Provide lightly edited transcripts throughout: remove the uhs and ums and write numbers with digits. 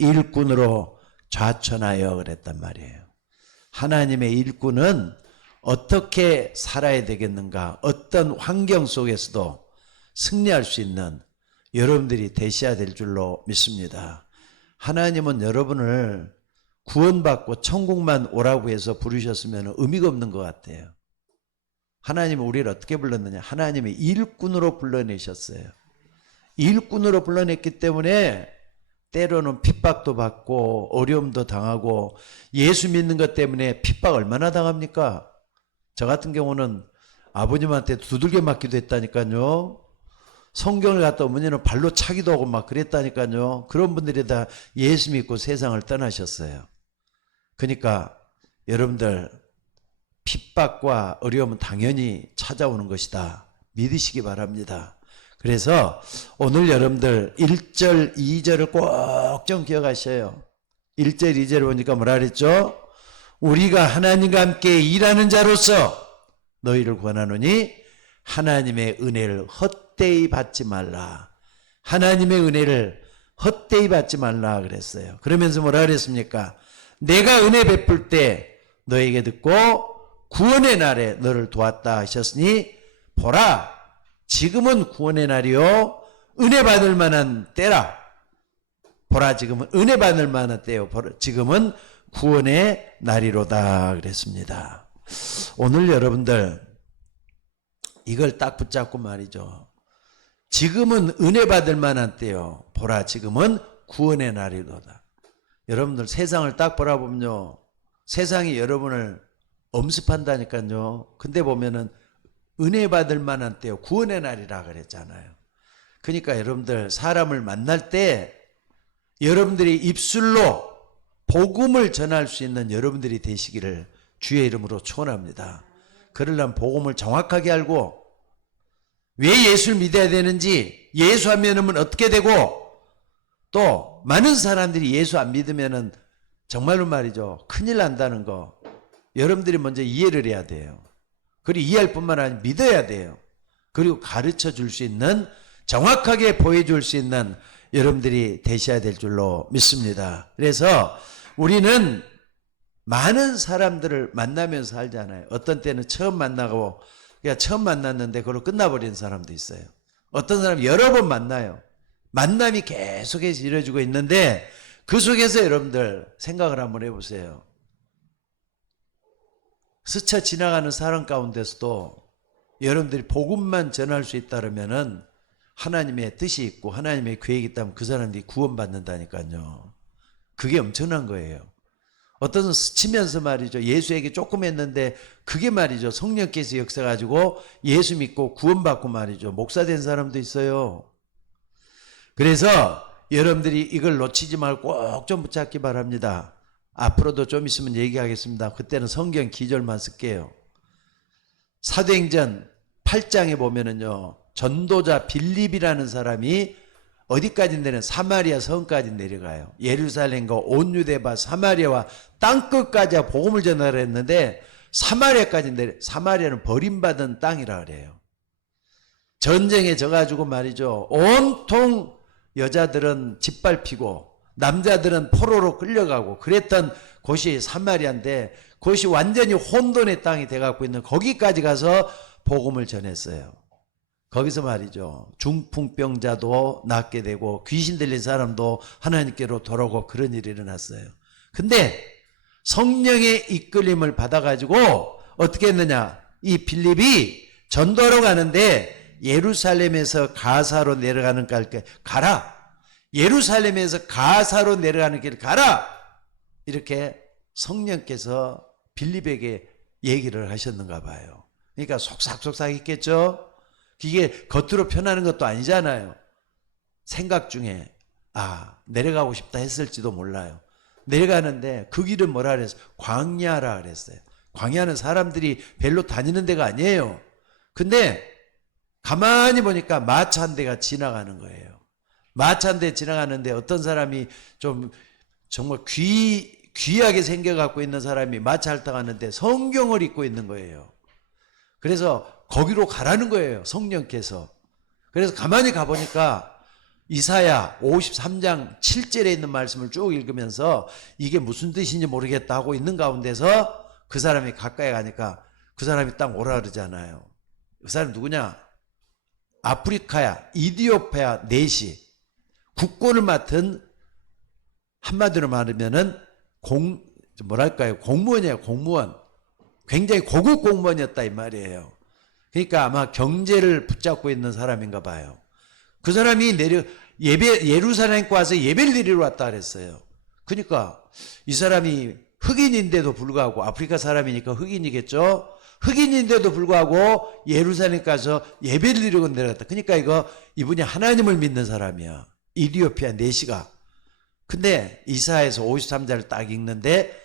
일꾼으로 좌천하여 그랬단 말이에요. 하나님의 일꾼은 어떻게 살아야 되겠는가, 어떤 환경 속에서도 승리할 수 있는 여러분들이 되셔야 될 줄로 믿습니다. 하나님은 여러분을 구원받고 천국만 오라고 해서 부르셨으면 의미가 없는 것 같아요. 하나님은 우리를 어떻게 불렀느냐? 하나님의 일꾼으로 불러내셨어요. 일꾼으로 불러냈기 때문에 때로는 핍박도 받고 어려움도 당하고, 예수 믿는 것 때문에 핍박 얼마나 당합니까? 저 같은 경우는 아버님한테 두들겨 맞기도 했다니까요. 성경을 갖다 어머니는 발로 차기도 하고 막 그랬다니까요. 그런 분들이 다 예수 믿고 세상을 떠나셨어요. 그러니까 여러분들 핍박과 어려움은 당연히 찾아오는 것이다. 믿으시기 바랍니다. 그래서 오늘 여러분들 1절, 2절을 꼭 좀 기억하셔요. 1절, 2절을 보니까 뭐라 그랬죠? 우리가 하나님과 함께 일하는 자로서 너희를 권하노니 하나님의 은혜를 헛되이 받지 말라. 하나님의 은혜를 헛되이 받지 말라 그랬어요. 그러면서 뭐라 그랬습니까? 내가 은혜 베풀 때 너에게 듣고 구원의 날에 너를 도왔다 하셨으니 보라, 지금은 구원의 날이요 은혜 받을 만한 때라. 보라, 지금은 은혜 받을 만한 때요, 지금은 구원의 날이로다 그랬습니다. 오늘 여러분들 이걸 딱 붙잡고 말이죠. 지금은 은혜 받을 만한 때요, 보라, 지금은 구원의 날이로다. 여러분들 세상을 딱 보라보면요, 세상이 여러분을 엄습한다니까요. 근데 보면은 은혜 받을 만한 때요, 구원의 날이라 그랬잖아요. 그러니까 여러분들 사람을 만날 때 여러분들이 입술로 복음을 전할 수 있는 여러분들이 되시기를 주의 이름으로 축원합니다. 그러려면 복음을 정확하게 알고 왜 예수를 믿어야 되는지, 예수 안 믿으면 어떻게 되고, 또 많은 사람들이 예수 안 믿으면은 정말로 말이죠, 큰일 난다는 거 여러분들이 먼저 이해를 해야 돼요. 그리고 이해할 뿐만 아니라 믿어야 돼요. 그리고 가르쳐 줄 수 있는, 정확하게 보여줄 수 있는 여러분들이 되셔야 될 줄로 믿습니다. 그래서 우리는 많은 사람들을 만나면서 살잖아요. 어떤 때는 처음 만나고 그냥 처음 만났는데 그걸로 끝나버리는 사람도 있어요. 어떤 사람은 여러 번 만나요. 만남이 계속해서 이루어지고 있는데 그 속에서 여러분들 생각을 한번 해보세요. 스쳐 지나가는 사람 가운데서도 여러분들이 복음만 전할 수 있다면은 하나님의 뜻이 있고 하나님의 계획이 있다면 그 사람들이 구원받는다니까요. 그게 엄청난 거예요. 어떤 사람은 스치면서 말이죠, 예수에게 조금 했는데 그게 말이죠, 성령께서 역사 가지고 예수 믿고 구원받고 말이죠, 목사 된 사람도 있어요. 그래서 여러분들이 이걸 놓치지 말고 꼭 좀 붙잡기 바랍니다. 앞으로도 좀 있으면 얘기하겠습니다. 그때는 성경 기절만 쓸게요. 사도행전 8장에 보면은요, 전도자 빌립이라는 사람이 어디까지 내려? 사마리아 성까지 내려가요. 예루살렘과 온 유대와 사마리아와 땅끝까지 복음을 전하라 했는데 사마리아까지 내려. 사마리아는 버림받은 땅이라 그래요. 전쟁에 져가지고 말이죠, 온통 여자들은 짓밟히고 남자들은 포로로 끌려가고 그랬던 곳이 사마리아인데, 그것이 완전히 혼돈의 땅이 돼갖고 있는 거기까지 가서 복음을 전했어요. 거기서 말이죠, 중풍병자도 낫게 되고 귀신 들린 사람도 하나님께로 돌아오고 그런 일이 일어났어요. 근데 성령의 이끌림을 받아가지고 어떻게 했느냐, 이 빌립이 전도하러 가는데 예루살렘에서 가사로 내려가는 길 가라, 예루살렘에서 가사로 내려가는 길 가라, 이렇게 성령께서 빌립에게 얘기를 하셨는가 봐요. 그러니까 속삭속삭 있겠죠. 이게 겉으로 표현하는 것도 아니잖아요. 생각 중에 내려가고 싶다 했을지도 몰라요. 내려가는데 그 길은 뭐라 그랬어요? 광야라 그랬어요. 광야는 사람들이 별로 다니는 데가 아니에요. 근데 가만히 보니까 마차 한 대가 지나가는 거예요. 마차 한 대 지나가는데 어떤 사람이 좀 정말 귀하게 생겨갖고 있는 사람이 마차를 타가는데 성경을 읽고 있는 거예요. 그래서 거기로 가라는 거예요, 성령께서. 그래서 가만히 가보니까 이사야 53장 7절에 있는 말씀을 쭉 읽으면서 이게 무슨 뜻인지 모르겠다 하고 있는 가운데서 그 사람이 가까이 가니까 그 사람이 딱 오라 그러잖아요. 그 사람이 누구냐? 아프리카야, 이디오피아 내시 국권을 맡은, 한마디로 말하면은 공무원이에요. 공무원. 굉장히 고급 공무원이었다 이 말이에요. 그러니까 아마 경제를 붙잡고 있는 사람인가 봐요. 그 사람이 예루살렘에 와서 예배를 드리러 왔다 그랬어요. 그러니까 이 사람이 흑인인데도 불구하고, 아프리카 사람이니까 흑인이겠죠. 흑인인데도 불구하고 예루살렘 가서 예배를 드리고 내려갔다. 그러니까 이분이 하나님을 믿는 사람이야. 이디오피아 내시가. 근데 이사야에서 53장을 딱 읽는데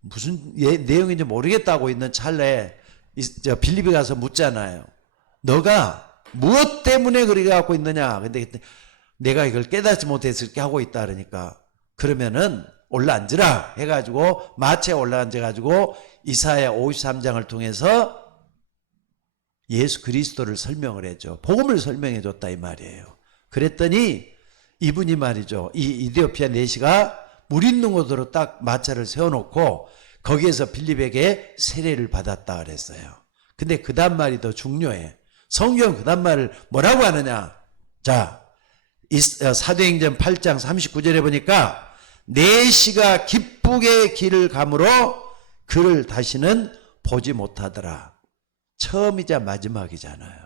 무슨 내용인지 모르겠다고 있는 찰나에 빌립이 가서 묻잖아요. 너가 무엇 때문에 그렇게 갖고 있느냐? 근데 내가 이걸 깨닫지 못해서 이렇게 하고 있다 그러니까, 그러면은 올라앉으라 해가지고 마차에 올라앉아가지고 이사야 53장을 통해서 예수 그리스도를 설명을 해줘. 복음을 설명해 줬다 이 말이에요. 그랬더니 이분이 말이죠, 이 이디오피아 내시가 물 있는 곳으로 딱 마차를 세워놓고 거기에서 빌립에게 세례를 받았다 그랬어요. 근데 그 다음 말이 더 중요해. 성경 그 다음 말을 뭐라고 하느냐? 자, 사도행전 8장 39절에 보니까 내시가 기쁘게 길을 가므로 그를 다시는 보지 못하더라. 처음이자 마지막이잖아요.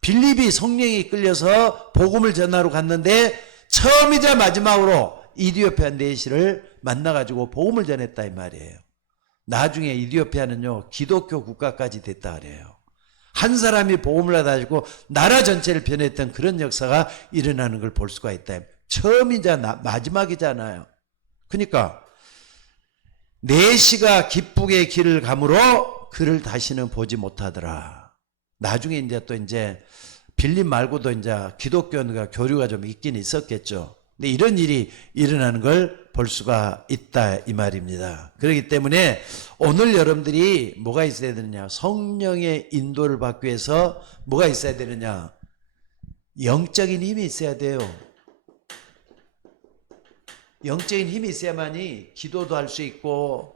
빌립이 성령이 이끌려서 복음을 전하러 갔는데 처음이자 마지막으로 이디오피아 내시를 만나가지고 복음을 전했다 이 말이에요. 나중에 이디오피아는요 기독교 국가까지 됐다 그래요. 한 사람이 복음을 하다가지고 나라 전체를 변했던 그런 역사가 일어나는 걸 볼 수가 있다. 처음이자 마지막이잖아요. 그러니까 내시가 기쁘게 길을 가므로 그를 다시는 보지 못하더라. 나중에 이제 빌립 말고도 이제 기독교가 교류가 좀 있긴 있었겠죠. 근데 이런 일이 일어나는 걸 볼 수가 있다 이 말입니다. 그렇기 때문에 오늘 여러분들이 뭐가 있어야 되느냐? 성령의 인도를 받기 위해서 뭐가 있어야 되느냐? 영적인 힘이 있어야 돼요. 영적인 힘이 있어야만이 기도도 할 수 있고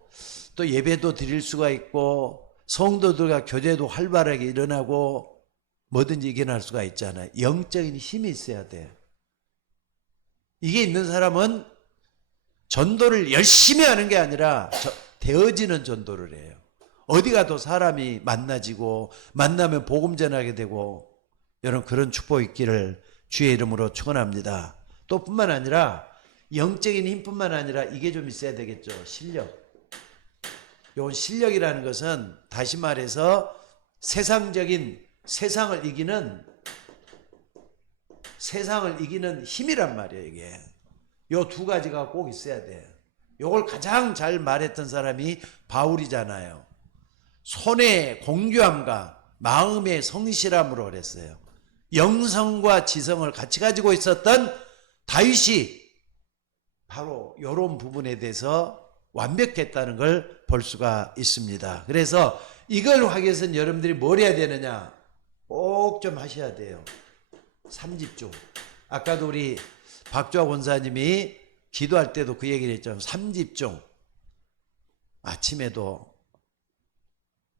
또 예배도 드릴 수가 있고 성도들과 교제도 활발하게 일어나고 뭐든지 일어날 수가 있잖아요. 영적인 힘이 있어야 돼요. 이게 있는 사람은 전도를 열심히 하는 게 아니라 되어지는 전도를 해요. 어디 가도 사람이 만나지고 만나면 복음 전하게 되고, 여러분 그런 축복 있기를 주의 이름으로 축원합니다. 또 뿐만 아니라 영적인 힘뿐만 아니라 이게 좀 있어야 되겠죠. 실력. 요 실력이라는 것은 다시 말해서 세상을 이기는 힘이란 말이에요. 이게 요 두 가지가 꼭 있어야 돼요. 요걸 가장 잘 말했던 사람이 바울이잖아요. 손의 공교함과 마음의 성실함으로 그랬어요. 영성과 지성을 같이 가지고 있었던 다윗이 바로 이런 부분에 대해서 완벽했다는 걸 볼 수가 있습니다. 그래서 이걸 하기 위해서는 여러분들이 뭘 해야 되느냐? 꼭 좀 하셔야 돼요. 삼집중. 아까도 우리 박주아 권사님이 기도할 때도 그 얘기를 했죠. 삼집중. 아침에도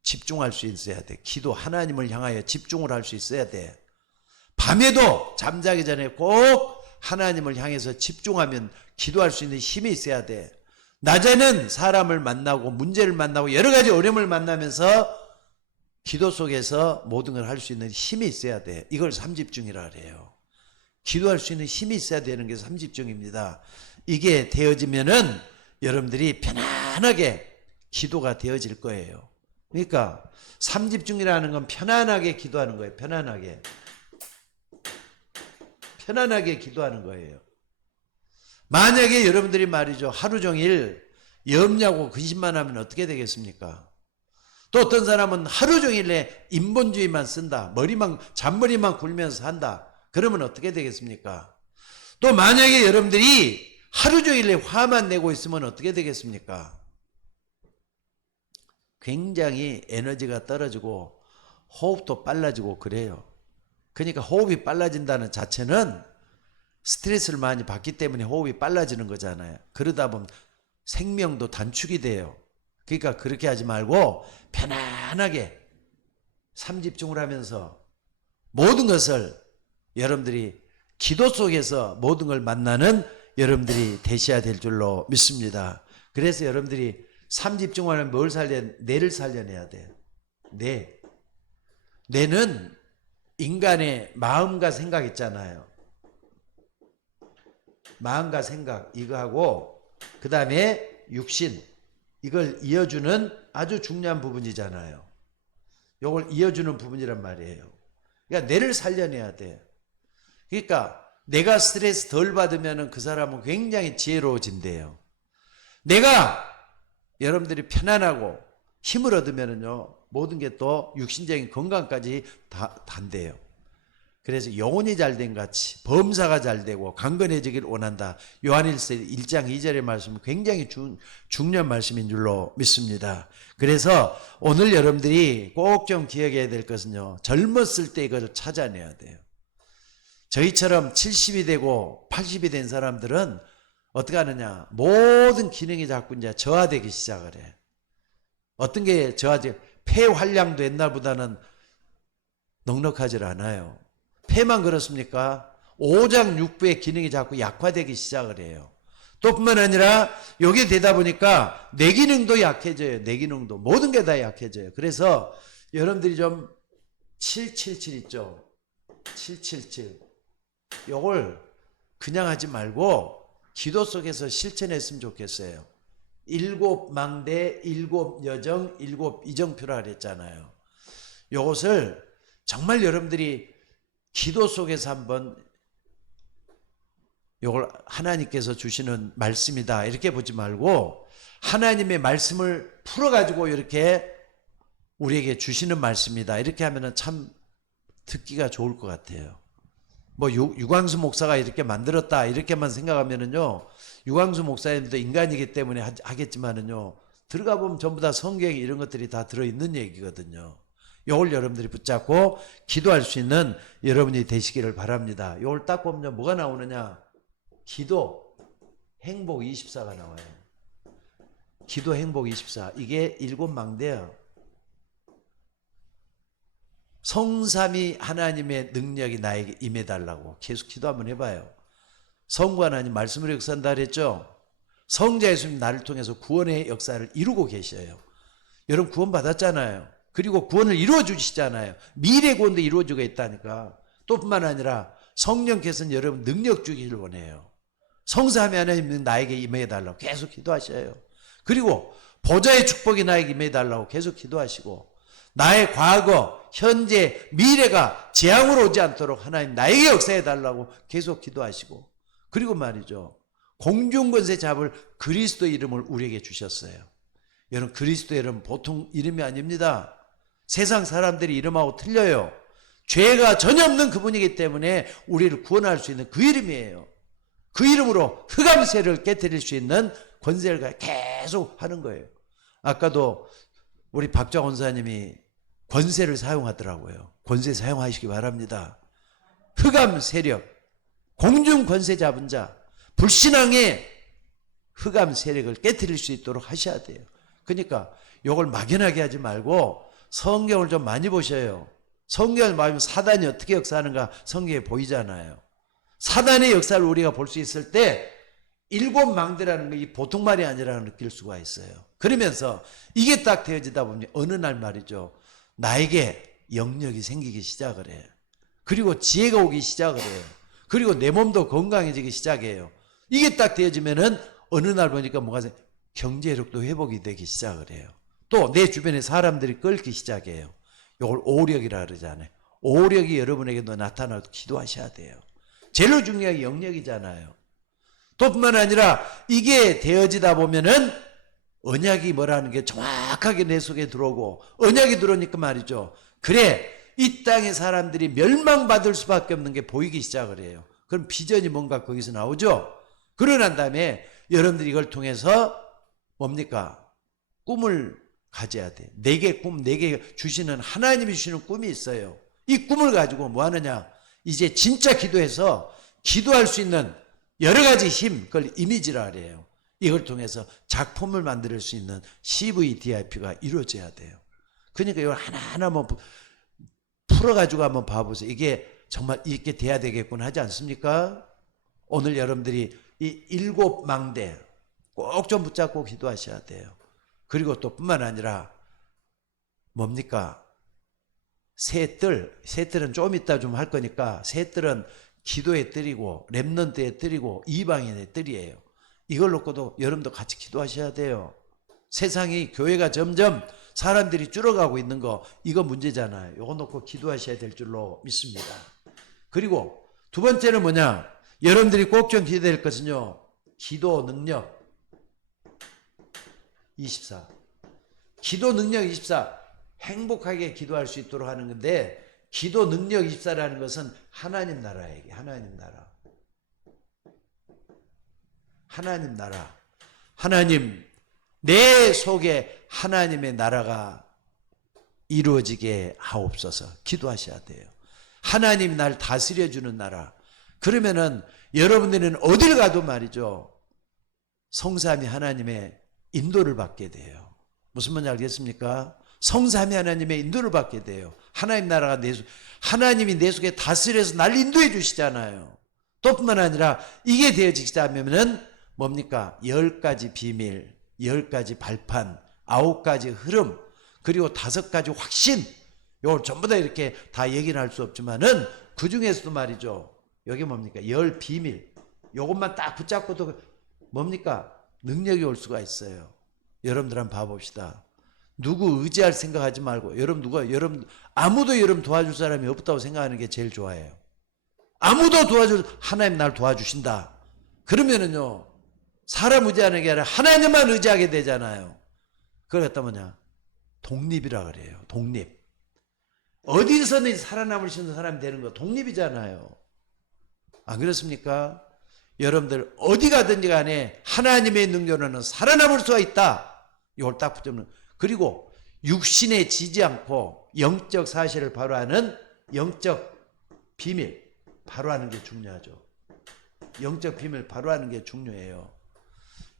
집중할 수 있어야 돼. 기도 하나님을 향하여 집중을 할 수 있어야 돼. 밤에도 잠자기 전에 꼭 하나님을 향해서 집중하면 기도할 수 있는 힘이 있어야 돼. 낮에는 사람을 만나고 문제를 만나고 여러 가지 어려움을 만나면서 기도 속에서 모든 걸 할 수 있는 힘이 있어야 돼. 이걸 삼집중이라 그래요. 기도할 수 있는 힘이 있어야 되는 게 삼집중입니다. 이게 되어지면은 여러분들이 편안하게 기도가 되어질 거예요. 그러니까 삼집중이라는 건 편안하게 기도하는 거예요. 편안하게 기도하는 거예요. 만약에 여러분들이 말이죠, 하루 종일 염려하고 근심만 하면 어떻게 되겠습니까? 또 어떤 사람은 하루 종일에 인본주의만 쓴다. 잔머리만 굴면서 한다. 그러면 어떻게 되겠습니까? 또 만약에 여러분들이 하루 종일에 화만 내고 있으면 어떻게 되겠습니까? 굉장히 에너지가 떨어지고 호흡도 빨라지고 그래요. 그러니까 호흡이 빨라진다는 자체는 스트레스를 많이 받기 때문에 호흡이 빨라지는 거잖아요. 그러다 보면 생명도 단축이 돼요. 그러니까 그렇게 하지 말고 편안하게 삼집중을 하면서 모든 것을 여러분들이 기도 속에서 모든 걸 만나는 여러분들이 되셔야 될 줄로 믿습니다. 그래서 여러분들이 삼집중하면 뭘 뇌를 살려내야 돼요. 뇌는 인간의 마음과 생각 있잖아요. 마음과 생각 이거하고 그 다음에 육신 이걸 이어주는 아주 중요한 부분이잖아요. 이걸 이어주는 부분이란 말이에요. 그러니까 뇌를 살려내야 돼. 그러니까 내가 스트레스 덜 받으면 그 사람은 굉장히 지혜로워진대요. 내가 여러분들이 편안하고 힘을 얻으면요 모든 게 또 육신적인 건강까지 다 단대요. 그래서 영혼이 잘된 같이 범사가 잘되고 강건해지길 원한다. 요한일서 1장 2절의 말씀은 굉장히 중요한 말씀인 줄로 믿습니다. 그래서 오늘 여러분들이 꼭 좀 기억해야 될 것은요. 젊었을 때 이걸 찾아내야 돼요. 저희처럼 70이 되고 80이 된 사람들은 어떻게 하느냐. 모든 기능이 자꾸 이제 저하되기 시작을 해. 어떤 게 저하지? 폐 활량도 옛날보다는 넉넉하지 않아요. 폐만 그렇습니까? 오장육부의 기능이 자꾸 약화되기 시작을 해요. 또 뿐만 아니라 여기 되다 보니까 뇌 기능도 약해져요. 뇌 기능도 모든 게 다 약해져요. 그래서 여러분들이 좀 777 있죠. 777 요걸 그냥 하지 말고 기도 속에서 실천했으면 좋겠어요. 7망대 7여정 7이정표라 그랬잖아요. 요것을 정말 여러분들이 기도 속에서 한번 이걸 하나님께서 주시는 말씀이다 이렇게 보지 말고 하나님의 말씀을 풀어가지고 이렇게 우리에게 주시는 말씀이다 이렇게 하면 참 듣기가 좋을 것 같아요. 뭐 유광수 목사가 이렇게 만들었다 이렇게만 생각하면은요 유광수 목사님도 인간이기 때문에 하겠지만은요 들어가 보면 전부 다 성경에 이런 것들이 다 들어있는 얘기거든요. 요걸 여러분들이 붙잡고 기도할 수 있는 여러분이 되시기를 바랍니다. 요걸 딱 보면 뭐가 나오느냐? 기도, 행복 24가 나와요. 기도, 행복 24. 이게 7망대예요. 성삼위 하나님의 능력이 나에게 임해달라고 계속 기도 한번 해봐요. 성부 하나님 말씀으로 역사한다 그랬죠? 성자 예수님 나를 통해서 구원의 역사를 이루고 계셔요. 여러분 구원 받았잖아요. 그리고 구원을 이루어 주시잖아요. 미래 구원도 이루어지고 있다니까. 또 뿐만 아니라 성령께서는 여러분 능력 주기를 원해요. 성삼위 하나님 나에게 임해달라고 계속 기도하셔요. 그리고 보좌의 축복이 나에게 임해달라고 계속 기도하시고 나의 과거, 현재, 미래가 재앙으로 오지 않도록 하나님 나에게 역사해달라고 계속 기도하시고 그리고 말이죠. 공중권세 잡을 그리스도 이름을 우리에게 주셨어요. 여러분 그리스도 이름 보통 이름이 아닙니다. 세상 사람들이 이름하고 틀려요. 죄가 전혀 없는 그분이기 때문에 우리를 구원할 수 있는 그 이름이에요. 그 이름으로 흑암세를 깨뜨릴 수 있는 권세를 계속 하는 거예요. 아까도 우리 박정 원사님이 권세를 사용하더라고요. 권세 사용하시기 바랍니다. 흑암 세력, 공중 권세 잡은 자, 불신앙의 흑암 세력을 깨뜨릴 수 있도록 하셔야 돼요. 그러니까 이걸 막연하게 하지 말고 성경을 좀 많이 보셔요. 성경을 말하면 사단이 어떻게 역사하는가 성경에 보이잖아요. 사단의 역사를 우리가 볼 수 있을 때 7망대라는 게 보통 말이 아니라는 느낄 수가 있어요. 그러면서 이게 딱 되어지다 보면 어느 날 말이죠. 나에게 영역이 생기기 시작을 해요. 그리고 지혜가 오기 시작을 해요. 그리고 내 몸도 건강해지기 시작해요. 이게 딱 되어지면은 어느 날 보니까 뭐가 경제력도 회복이 되기 시작을 해요. 또 내 주변에 사람들이 끓기 시작해요. 이걸 오력이라 그러잖아요. 오력이 여러분에게도 나타나도 기도하셔야 돼요. 제일 중요한 게 영역이잖아요. 또 뿐만 아니라 이게 되어지다 보면은 언약이 뭐라는 게 정확하게 내 속에 들어오고 언약이 들어오니까 말이죠. 그래 이 땅의 사람들이 멸망받을 수밖에 없는 게 보이기 시작을 해요. 그럼 비전이 뭔가 거기서 나오죠. 그러고 난 다음에 여러분들이 이걸 통해서 뭡니까? 꿈을 가져야 돼. 내게 꿈, 내게 주시는 하나님이 주시는 꿈이 있어요. 이 꿈을 가지고 뭐 하느냐? 이제 진짜 기도해서 기도할 수 있는 여러 가지 힘, 그걸 이미지라 그래요. 이걸 통해서 작품을 만들 수 있는 CVDIP가 이루어져야 돼요. 그러니까 이걸 하나하나 한번 풀어가지고 한번 봐보세요. 이게 정말 이렇게 돼야 되겠구나 하지 않습니까? 오늘 여러분들이 이 7망대 꼭 좀 붙잡고 기도하셔야 돼요. 그리고 또 뿐만 아니라 뭡니까? 새뜰은 좀 이따 좀 할 거니까 새뜰은 기도의 뜰이고 렘넌트의 뜰이고 이방인의 뜰이에요. 이걸 놓고도 여러분도 같이 기도하셔야 돼요. 세상이 교회가 점점 사람들이 줄어가고 있는 거 이거 문제잖아요. 이거 놓고 기도하셔야 될 줄로 믿습니다. 그리고 두 번째는 뭐냐? 여러분들이 꼭 좀 기도될 것은요. 기도 능력 24. 기도 능력 24. 행복하게 기도할 수 있도록 하는 건데 기도 능력 24라는 것은 하나님 나라 얘기. 하나님 나라. 하나님 나라. 하나님 내 속에 하나님의 나라가 이루어지게 하옵소서. 기도하셔야 돼요. 하나님이 날 다스려주는 나라. 그러면은 여러분들은 어딜 가도 말이죠. 성삼위 하나님의 인도를 받게 돼요. 무슨 말인지 알겠습니까? 성삼위 하나님의 인도를 받게 돼요. 하나님 나라가 하나님이 내 속에 다스려서 날 인도해 주시잖아요. 또 뿐만 아니라 이게 되어지자면은 뭡니까? 10가지 비밀, 10가지 발판, 9가지 흐름, 그리고 5가지 확신. 요걸 전부 다 이렇게 다 얘기는 할 수 없지만은 그 중에서도 말이죠. 여기 뭡니까? 10 비밀. 요것만 딱 붙잡고도 뭡니까? 능력이 올 수가 있어요. 여러분들 한번 봐봅시다. 누구 의지할 생각하지 말고 여러분 아무도 여러분 도와줄 사람이 없다고 생각하는 게 제일 좋아해요. 아무도 하나님 날 도와주신다. 그러면은요. 사람 의지하는 게 아니라 하나님만 의지하게 되잖아요. 그걸 갖다 뭐냐? 독립이라 그래요. 독립. 어디서는 살아남을 수 있는 사람이 되는 거 독립이잖아요. 안 그렇습니까? 여러분들 어디 가든지 간에 하나님의 능력으로는 살아남을 수가 있다. 이걸 딱 붙잡는. 그리고 육신에 지지 않고 영적 사실을 바로 하는 영적 비밀 바로 하는 게 중요하죠. 영적 비밀 바로 하는 게 중요해요.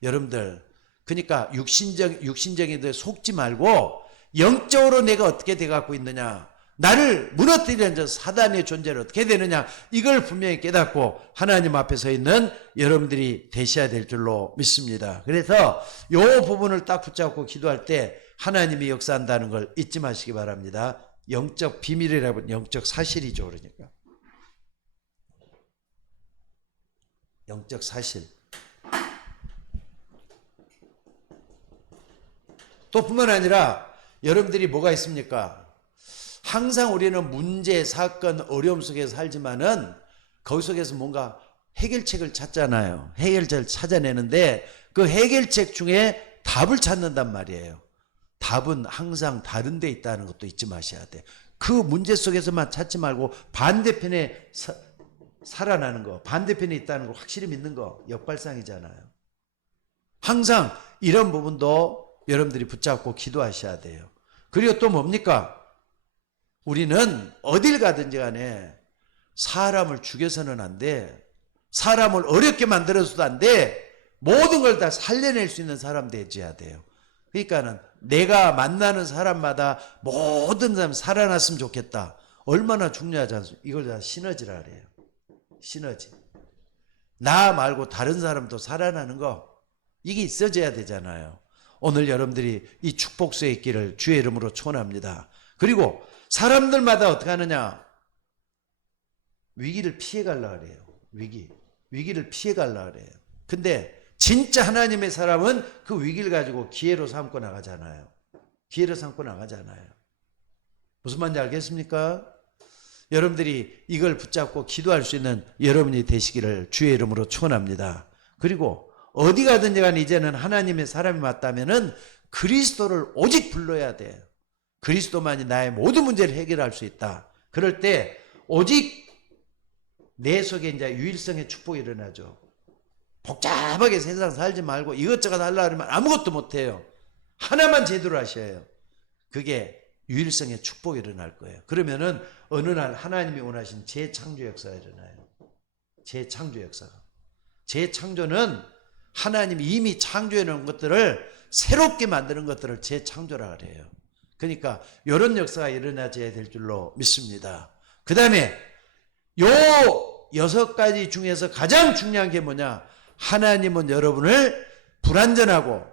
여러분들 그러니까 육신적인 데 속지 말고 영적으로 내가 어떻게 돼갖고 있느냐, 나를 무너뜨리는 저 사단의 존재를 어떻게 되느냐, 이걸 분명히 깨닫고 하나님 앞에 서 있는 여러분들이 되셔야 될 줄로 믿습니다. 그래서 이 부분을 딱 붙잡고 기도할 때 하나님이 역사한다는 걸 잊지 마시기 바랍니다. 영적 비밀이라고 영적 사실이죠. 그러니까 영적 사실. 또 뿐만 아니라 여러분들이 뭐가 있습니까? 항상 우리는 문제, 사건, 어려움 속에서 살지만은 거기 속에서 뭔가 해결책을 찾잖아요. 해결책을 찾아내는데 그 해결책 중에 답을 찾는단 말이에요. 답은 항상 다른 데 있다는 것도 잊지 마셔야 돼. 그 문제 속에서만 찾지 말고 반대편에 살아나는 거, 반대편에 있다는 거 확실히 믿는 거 역발상이잖아요. 항상 이런 부분도 여러분들이 붙잡고 기도하셔야 돼요. 그리고 또 뭡니까? 우리는 어딜 가든지 간에 사람을 죽여서는 안 돼. 사람을 어렵게 만들어서도 안 돼. 모든 걸 다 살려낼 수 있는 사람 되어야 돼요. 그러니까는 내가 만나는 사람마다 모든 사람 살아났으면 좋겠다. 얼마나 중요하지 않습니까? 이걸 다 시너지라 그래요. 시너지. 나 말고 다른 사람도 살아나는 거, 이게 있어져야 되잖아요. 오늘 여러분들이 이 축복수에 있기를 주의 이름으로 축원합니다. 그리고 사람들마다 어떻게 하느냐? 위기를 피해 가려고 그래요. 위기를 피해 가려고 그래요. 근데 진짜 하나님의 사람은 그 위기를 가지고 기회로 삼고 나가잖아요. 기회로 삼고 나가잖아요. 무슨 말인지 알겠습니까? 여러분들이 이걸 붙잡고 기도할 수 있는 여러분이 되시기를 주의 이름으로 축원합니다. 그리고 어디 가든지 간에 이제는 하나님의 사람이 맞다면은 그리스도를 오직 불러야 돼요. 그리스도만이 나의 모든 문제를 해결할 수 있다. 그럴 때 오직 내 속에 이제 유일성의 축복이 일어나죠. 복잡하게 세상 살지 말고 이것저것 하려고 하면 아무것도 못해요. 하나만 제대로 하셔야 해요. 그게 유일성의 축복이 일어날 거예요. 그러면은 어느 날 하나님이 원하신 재창조 역사가 일어나요. 재창조 역사가. 재창조는 하나님이 이미 창조해 놓은 것들을 새롭게 만드는 것들을 재창조라 그래요. 그러니까 이런 역사가 일어나야 될 줄로 믿습니다. 그 다음에 요 6가지 중에서 가장 중요한 게 뭐냐? 하나님은 여러분을 불완전하고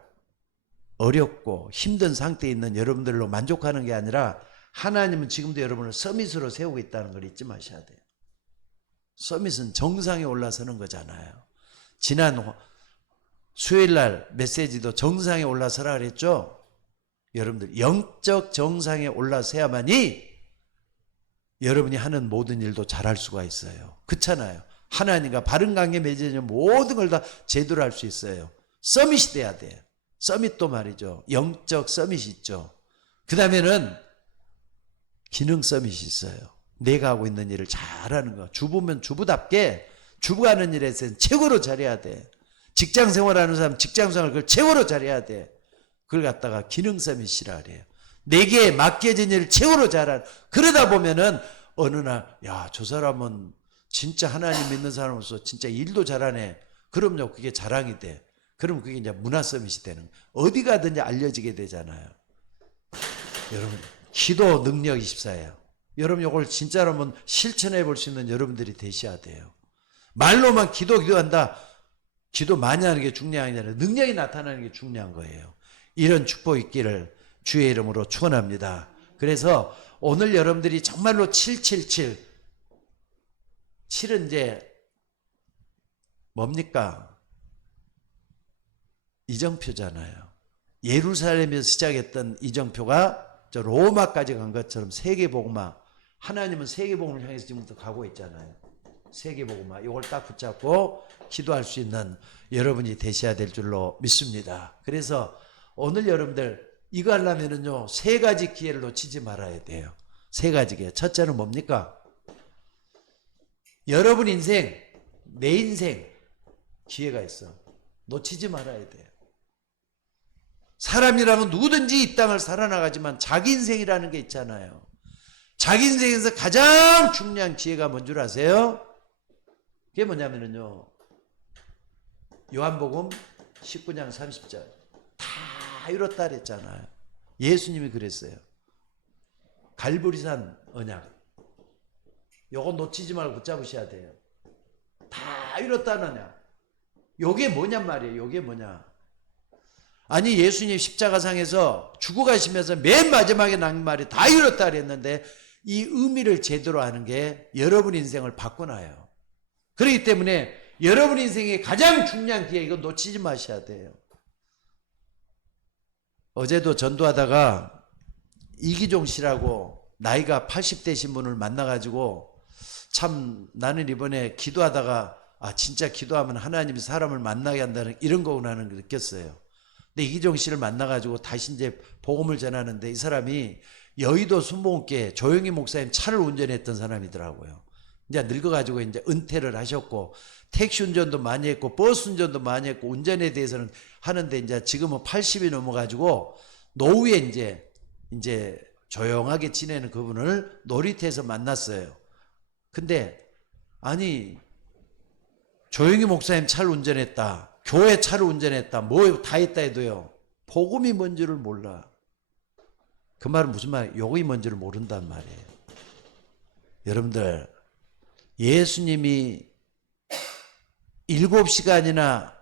어렵고 힘든 상태에 있는 여러분들로 만족하는 게 아니라 하나님은 지금도 여러분을 서밋으로 세우고 있다는 걸 잊지 마셔야 돼요. 서밋은 정상에 올라서는 거잖아요. 지난 수요일날 메시지도 정상에 올라서라 그랬죠. 여러분들 영적 정상에 올라서야만이 여러분이 하는 모든 일도 잘할 수가 있어요. 그렇잖아요. 하나님과 바른 관계 맺으면 모든 걸 다 제대로 할 수 있어요. 서밋이 돼야 돼요. 서밋도 말이죠. 영적 서밋이 있죠. 그 다음에는 기능 서밋이 있어요. 내가 하고 있는 일을 잘하는 거. 주부면 주부답게 주부가 하는 일에서는 최고로 잘해야 돼. 직장 생활하는 사람 직장 생활 그걸 최고로 잘해야 돼. 그걸 갖다가 기능 서밋이라 그래요. 내게 맡겨진 일을 최고로 잘하는. 그러다 보면은 어느 날 야, 저 사람은 진짜 하나님 믿는 사람으로서 진짜 일도 잘하네. 그럼요, 그게 자랑이 돼. 그럼 그게 이제 문화 서밋이 되는 거예요. 어디 가든지 알려지게 되잖아요. 여러분, 기도 능력 24예요. 여러분, 이걸 진짜로 한번 실천해 볼 수 있는 여러분들이 되셔야 돼요. 말로만 기도한다. 기도 많이 하는 게 중요한 게 아니라 능력이 나타나는 게 중요한 거예요. 이런 축복 있기를 주의 이름으로 축원합니다. 그래서 오늘 여러분들이 정말로 777 7은 이제 뭡니까? 이정표잖아요. 예루살렘에서 시작했던 이정표가 저 로마까지 간 것처럼 세계복음화. 하나님은 세계복음을 향해서 지금부터 가고 있잖아요. 세계복음화. 이걸 딱 붙잡고 기도할 수 있는 여러분이 되셔야 될 줄로 믿습니다. 그래서 오늘 여러분들 이거 하려면은요 3가지 기회를 놓치지 말아야 돼요. 3가지 기회. 첫째는 뭡니까? 여러분 인생, 내 인생 기회가 있어. 놓치지 말아야 돼요. 사람이라면 누구든지 이 땅을 살아나가지만 자기 인생이라는 게 있잖아요. 자기 인생에서 가장 중요한 기회가 뭔 줄 아세요? 그게 뭐냐면요 요한복음 19장 30절 다 이뤘다 그랬잖아요. 예수님이 그랬어요. 갈보리산 언약 요거 놓치지 말고 붙잡으셔야 돼요. 다 이뤘다는 언약. 요게 뭐냔 말이에요. 요게 뭐냐. 아니 예수님 십자가상에서 죽어가시면서 맨 마지막에 남긴 말이 다 이뤘다 그랬는데 이 의미를 제대로 아는 게 여러분 인생을 바꿔놔요. 그렇기 때문에 여러분 인생의 가장 중요한 기회 이거 놓치지 마셔야 돼요. 어제도 전도하다가 이기종 씨라고 나이가 80대신 분을 만나가지고 참 나는 이번에 기도하다가 아 진짜 기도하면 하나님이 사람을 만나게 한다는 이런 거구나 하는 걸 느꼈어요. 근데 이기종 씨를 만나가지고 다시 이제 복음을 전하는데 이 사람이 여의도 순복음교회 조영희 목사님 차를 운전했던 사람이더라고요. 이제 늙어가지고 이제 은퇴를 하셨고 택시 운전도 많이 했고 버스 운전도 많이 했고 운전에 대해서는 하는데 이제 지금은 80이 넘어가지고 노후에 이제 조용하게 지내는 그분을 놀이터에서 만났어요. 근데 아니 조영희 목사님 차를 운전했다. 교회 차를 운전했다. 뭐 다 했다 해도요. 복음이 뭔지를 몰라. 그 말은 무슨 말이에요? 욕이 뭔지를 모른단 말이에요. 여러분들 예수님이 7시간이나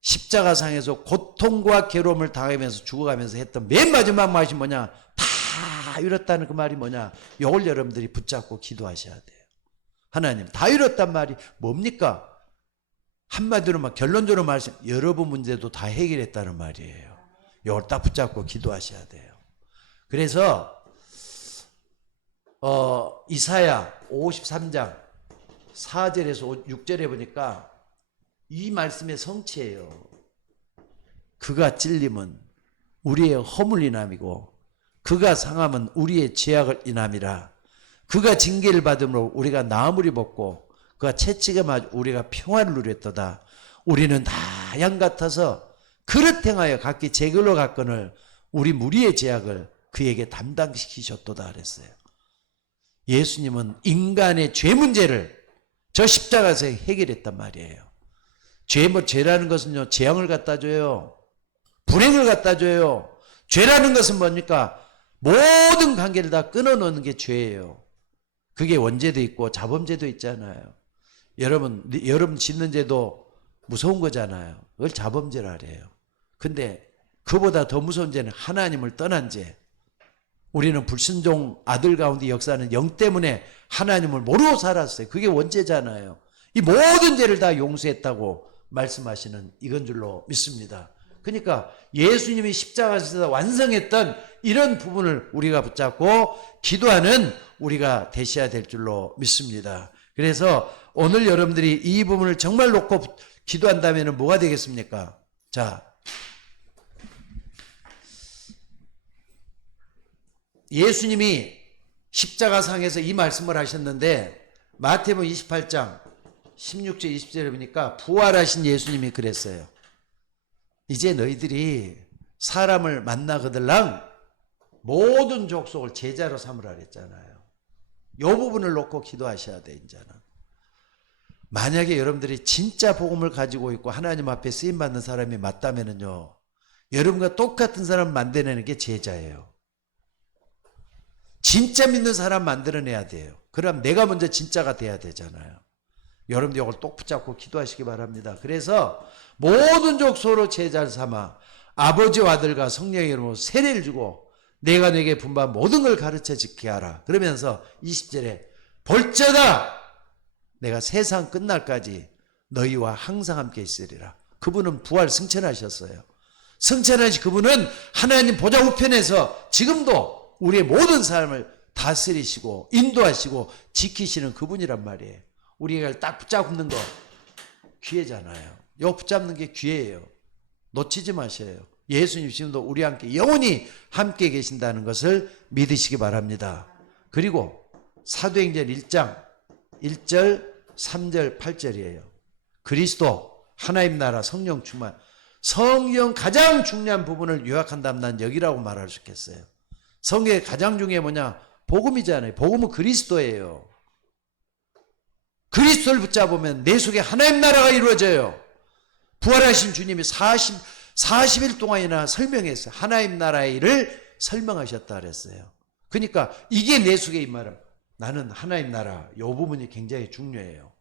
십자가상에서 고통과 괴로움을 당하면서 죽어가면서 했던 맨 마지막 말이 뭐냐? 다 이뤘다는 그 말이 뭐냐? 이걸 여러분들이 붙잡고 기도하셔야 돼요. 하나님 다 이뤘단 말이 뭡니까? 한마디로 막 결론적으로 말씀 여러분 문제도 다 해결했다는 말이에요. 이걸 딱 붙잡고 기도하셔야 돼요. 그래서 이사야 53장 4절에서 6절에 보니까 이 말씀의 성취예요. 그가 찔림은 우리의 허물 인함이고 그가 상함은 우리의 죄악을 인함이라. 그가 징계를 받음으로 우리가 나음을 입었고 그가 채찍에 맞아 우리가 평화를 누렸도다. 우리는 다 양 같아서 그릇 행하여 각기 제 길로 갔거늘 우리 무리의 죄악을 그에게 담당시키셨도다 그랬어요. 예수님은 인간의 죄 문제를 저 십자가에서 해결했단 말이에요. 죄라는 것은요, 재앙을 갖다 줘요. 불행을 갖다 줘요. 죄라는 것은 뭡니까? 모든 관계를 다 끊어놓는 게 죄예요. 그게 원죄도 있고 자범죄도 있잖아요. 여러분 짓는 죄도 무서운 거잖아요. 그걸 자범죄라 그래요. 근데 그보다 더 무서운 죄는 하나님을 떠난 죄. 우리는 불순종 아들 가운데 역사하는 영 때문에 하나님을 모르고 살았어요. 그게 원죄잖아요. 이 모든 죄를 다 용서했다고 말씀하시는 이건 줄로 믿습니다. 그러니까 예수님이 십자가에서 완성했던 이런 부분을 우리가 붙잡고 기도하는 우리가 되셔야 될 줄로 믿습니다. 그래서 오늘 여러분들이 이 부분을 정말 놓고 기도한다면 뭐가 되겠습니까? 자, 예수님이 십자가상에서 이 말씀을 하셨는데 마태복음 28장 16절 20절에 보니까 부활하신 예수님이 그랬어요. 이제 너희들이 사람을 만나거들랑 모든 족속을 제자로 삼으라 그랬잖아요. 이 부분을 놓고 기도하셔야 돼. 이제는 만약에 여러분들이 진짜 복음을 가지고 있고 하나님 앞에 쓰임받는 사람이 맞다면요, 여러분과 똑같은 사람 만들어내는 게 제자예요. 진짜 믿는 사람 만들어내야 돼요. 그럼 내가 먼저 진짜가 돼야 되잖아요. 여러분들 이걸 똑 붙잡고 기도하시기 바랍니다. 그래서 모든 족속으로 제자를 삼아 아버지와 아들과 성령의 이름으로 세례를 주고 내가 내게 분부한 모든 걸 가르쳐 지키게 하라. 그러면서 20절에 볼자다 내가 세상 끝날까지 너희와 항상 함께 있으리라. 그분은 부활 승천하셨어요. 승천하신 그분은 하나님 보좌 우편에서 지금도 우리의 모든 삶을 다스리시고 인도하시고 지키시는 그분이란 말이에요. 우리가 딱 붙잡는 거 귀해잖아요. 요 붙잡는 게 귀해요. 놓치지 마셔요. 예수님 지금도 우리와 함께 영원히 함께 계신다는 것을 믿으시기 바랍니다. 그리고 사도행전 1장 1절 3절 8절이에요. 그리스도 하나님 나라 성령 충만. 성경 가장 중요한 부분을 요약한다면 난 여기라고 말할 수 있겠어요. 성경의 가장 중요한 뭐냐? 복음이잖아요. 복음은 그리스도예요. 그리스도를 붙잡으면 내 속에 하나님 나라가 이루어져요. 부활하신 주님이 40일 동안이나 설명했어요. 하나님 나라의 일을 설명하셨다 그랬어요. 그러니까 이게 내 속에 이 말은 나는 하나님 나라 이 부분이 굉장히 중요해요.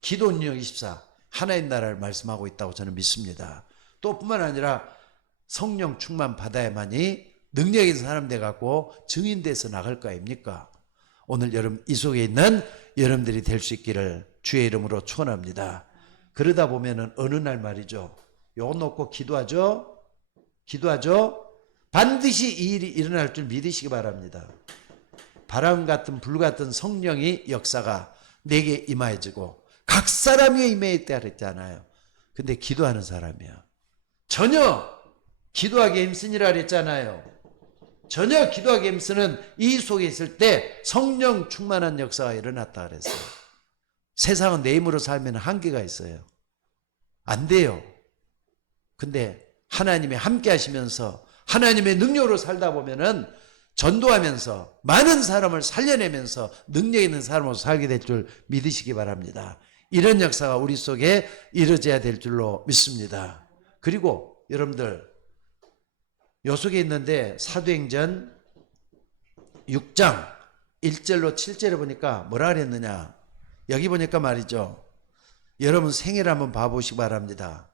기도 능력 24 하나님 나라를 말씀하고 있다고 저는 믿습니다. 또 뿐만 아니라 성령 충만 받아야만이 능력 있는 사람 돼갖고 증인돼서 나갈 거 아닙니까? 오늘 여러분 이 속에 있는 여러분들이 될 수 있기를 주의 이름으로 축원합니다. 그러다 보면은 어느 날 말이죠. 요거 놓고 기도하죠. 반드시 이 일이 일어날 줄 믿으시기 바랍니다. 바람 같은 불 같은 성령의 역사가 내게 임하여지고 각 사람에게 임해있다 그랬잖아요. 근데 기도하는 사람이야. 전혀 기도하기 힘쓰니라 그랬잖아요. 전혀 기도하기 힘쓰는 이 속에 있을 때 성령 충만한 역사가 일어났다 그랬어요. 세상은 내 힘으로 살면 한계가 있어요. 안 돼요. 근데 하나님이 함께 하시면서 하나님의 능력으로 살다 보면은 전도하면서 많은 사람을 살려내면서 능력 있는 사람으로 살게 될 줄 믿으시기 바랍니다. 이런 역사가 우리 속에 이루어져야 될 줄로 믿습니다. 그리고 여러분들 요 속에 있는데 사도행전 6장 1절로 7절에 보니까 뭐라 그랬느냐. 여기 보니까 말이죠. 여러분 생애를 한번 봐보시기 바랍니다.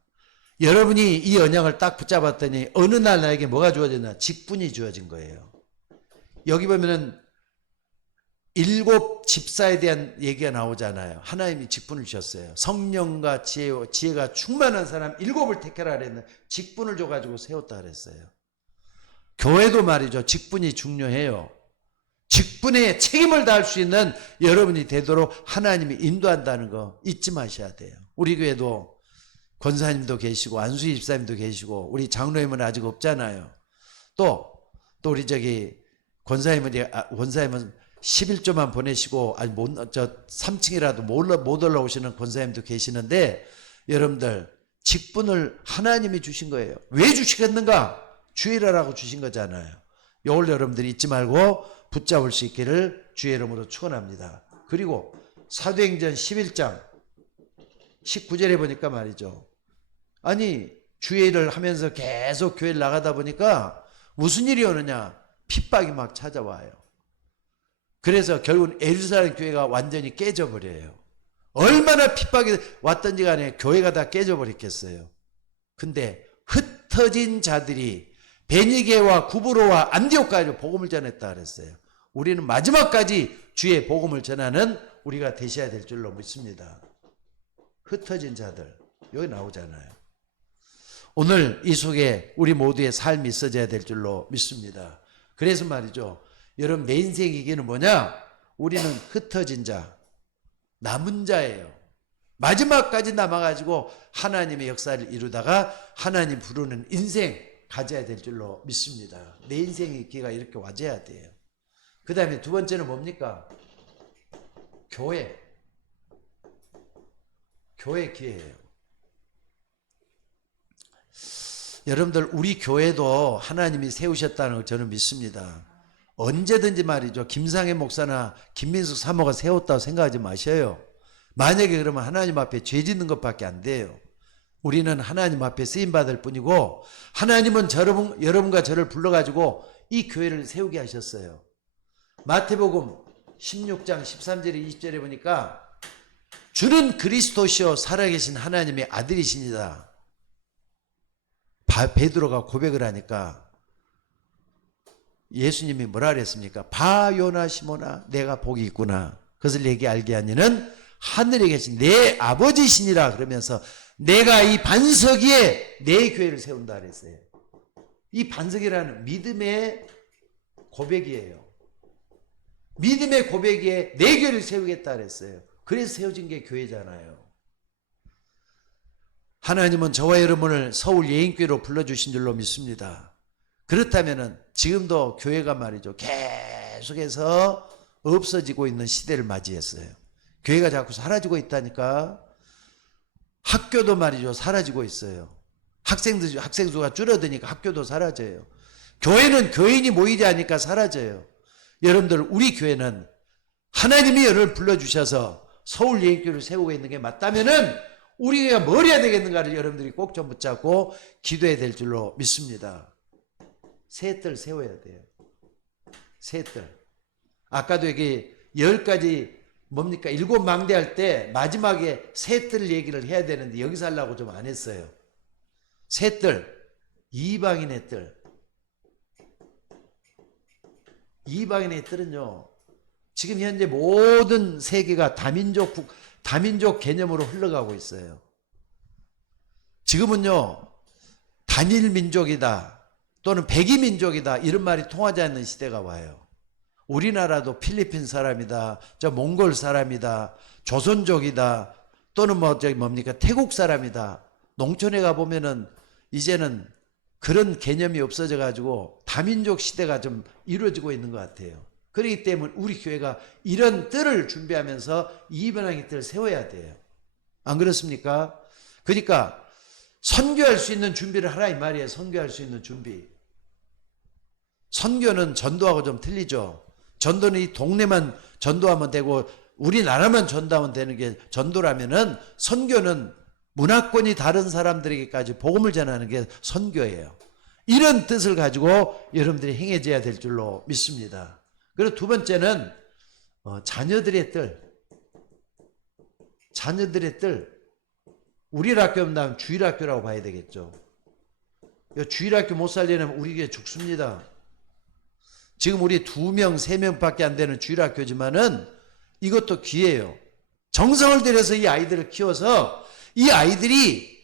여러분이 이 언약을 딱 붙잡았더니 어느 날 나에게 뭐가 주어졌냐. 직분이 주어진 거예요. 여기 보면은 7 집사에 대한 얘기가 나오잖아요. 하나님이 직분을 주셨어요. 성령과 지혜가 충만한 사람 7을 택하라 그랬는데 직분을 줘가지고 세웠다 그랬어요. 교회도 말이죠. 직분이 중요해요. 직분에 책임을 다할 수 있는 여러분이 되도록 하나님이 인도한다는 거 잊지 마셔야 돼요. 우리 교회도 권사님도 계시고 안수희 집사님도 계시고 우리 장로님은 아직 없잖아요. 또 우리 권사님은 11조만 보내시고 아니 3층이라도 못 올라오시는 권사님도 계시는데 여러분들 직분을 하나님이 주신 거예요. 왜 주시겠는가? 주일하라고 주신 거잖아요. 이걸 여러분들이 잊지 말고 붙잡을 수 있기를 주의 이름으로 축원합니다. 그리고 사도행전 11장 19절에 보니까 말이죠. 아니 주의 일을 하면서 계속 교회를 나가다 보니까 무슨 일이 오느냐? 핍박이 막 찾아와요. 그래서 결국은 예루살렘 교회가 완전히 깨져버려요. 얼마나 핍박이 왔던지 간에 교회가 다 깨져버렸겠어요. 근데 흩어진 자들이 베니게와 구브로와 안디옥까지 복음을 전했다 그랬어요. 우리는 마지막까지 주의 복음을 전하는 우리가 되셔야 될 줄로 믿습니다. 흩어진 자들 여기 나오잖아요. 오늘 이 속에 우리 모두의 삶이 있어져야 될 줄로 믿습니다. 그래서 말이죠. 여러분 내 인생 이기는 뭐냐? 우리는 흩어진 자, 남은 자예요. 마지막까지 남아가지고 하나님의 역사를 이루다가 하나님 부르는 인생 가져야 될 줄로 믿습니다. 내 인생의 기회가 이렇게 와줘야 돼요. 그 다음에 두 번째는 뭡니까? 교회. 교회 기회예요. 여러분들 우리 교회도 하나님이 세우셨다는 걸 저는 믿습니다. 언제든지 말이죠. 김상현 목사나 김민숙 사모가 세웠다고 생각하지 마셔요. 만약에 그러면 하나님 앞에 죄 짓는 것밖에 안 돼요. 우리는 하나님 앞에 쓰임받을 뿐이고 하나님은 여러분과 저를 불러가지고 이 교회를 세우게 하셨어요. 마태복음 16장 13절에 20절에 보니까 주는 그리스도시요 살아계신 하나님의 아들이시니다. 베드로가 고백을 하니까 예수님이 뭐라 그랬습니까? 바요나 시모나 내가 복이 있구나. 그것을 내게 알게 하니는 하늘에 계신 내 아버지시니라. 그러면서 내가 이 반석 위에 내 교회를 세운다 그랬어요. 이 반석이라는 믿음의 고백이에요. 믿음의 고백 위에 내 교회를 세우겠다 그랬어요. 그래서 세워진 게 교회잖아요. 하나님은 저와 여러분을 서울 예인교회로 불러주신 줄로 믿습니다. 그렇다면 지금도 교회가 말이죠. 계속해서 없어지고 있는 시대를 맞이했어요. 교회가 자꾸 사라지고 있다니까. 학교도 말이죠. 사라지고 있어요. 학생 수가 줄어드니까 학교도 사라져요. 교회는 교인이 모이지 않으니까 사라져요. 여러분들 우리 교회는 하나님이 여러분을 불러주셔서 서울 예인교회를 세우고 있는 게 맞다면은 우리가 뭘 해야 되겠는가를 여러분들이 꼭 좀 붙잡고 기도해야 될 줄로 믿습니다. 새 뜰 세워야 돼요. 새 뜰. 아까도 여기 10가지 뭡니까? 7망대 할 때 마지막에 새 뜰 얘기를 해야 되는데 여기서 하려고 좀 안 했어요. 새 뜰. 이방인의 뜰. 이방인의 뜰은요. 지금 현재 모든 세계가 다민족 개념으로 흘러가고 있어요. 지금은요. 단일 민족이다. 또는 백이민족이다. 이런 말이 통하지 않는 시대가 와요. 우리나라도 필리핀 사람이다. 저 몽골 사람이다. 조선족이다. 또는 뭡니까? 태국 사람이다. 농촌에 가보면은 이제는 그런 개념이 없어져 가지고 다민족 시대가 좀 이루어지고 있는 것 같아요. 그렇기 때문에 우리 교회가 이런 뜰을 준비하면서 이변왕의 뜰을 세워야 돼요. 안 그렇습니까? 그러니까 선교할 수 있는 준비를 하라 이 말이에요. 선교할 수 있는 준비. 선교는 전도하고 좀 틀리죠. 전도는 이 동네만 전도하면 되고 우리나라만 전도하면 되는 게 전도라면은 선교는 문화권이 다른 사람들에게까지 복음을 전하는 게 선교예요. 이런 뜻을 가지고 여러분들이 행해져야 될 줄로 믿습니다. 그리고 두 번째는 자녀들의 뜰. 자녀들의 뜰. 우리 학교면 다음 주일학교라고 봐야 되겠죠. 주일학교 못 살려면 우리 교회 죽습니다. 지금 우리 2명, 3명밖에 안 되는 주일학교지만은 이것도 기회예요. 정성을 들여서 이 아이들을 키워서 이 아이들이